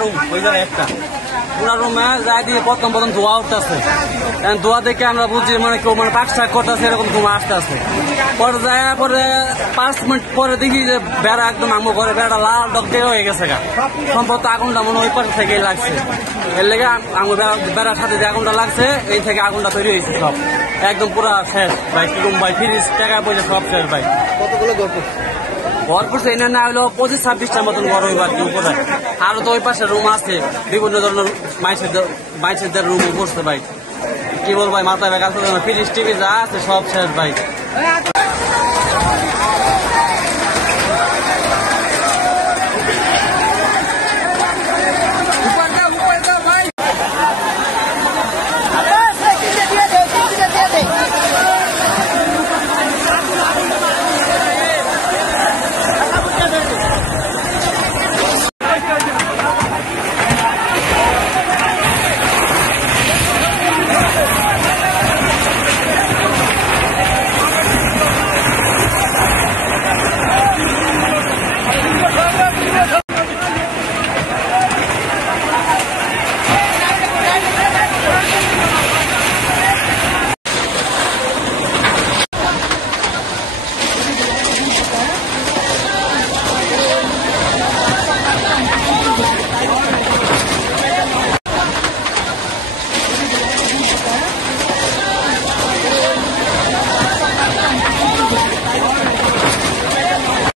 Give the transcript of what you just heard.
Room ওই জায়গায় একটা ওনার রুমে যাই দিয়ে প্রথম ধোয়া উঠতেছে। ধোয়া দেখে আমরা বুঝছি মানে কেউ মানে পাক শাক করতেছে, এরকম ধোঁয়া আসতেছে। পরে যায় পরে 5 মিনিট পরে দেখি যে বেড়া একদম আমগো ঘরে বেড়া লাল ডক দিয়ে হয়ে গেছে গা। সম্ভবত আগুনটা মনে ওই পাশ থেকেই লাগছে। এর লেগে আমগো বেড়ার সাথে যে আগুনটা লাগছে এই থেকে আগুনটা তৈরি হয়েছে। সব একদম পুরা শেষ ভাই। কি রুম ভাই, ফ্রিজ টাকা পয়সা সব শেষ ভাই। কতগুলো গল্প ঘর পড়ছে এনে না হলো 25-26টার মতন ঘর হইব আর কি উপরে। আরো তো ওই পাশে রুম আছে, বিভিন্ন ধরনের মাইসের রুম পড়ছে ভাই। কি বল ভাই, মাথায় ব্যাগ আছে, ফ্রিজ টিভি যা আছে সব শেষ ভাই।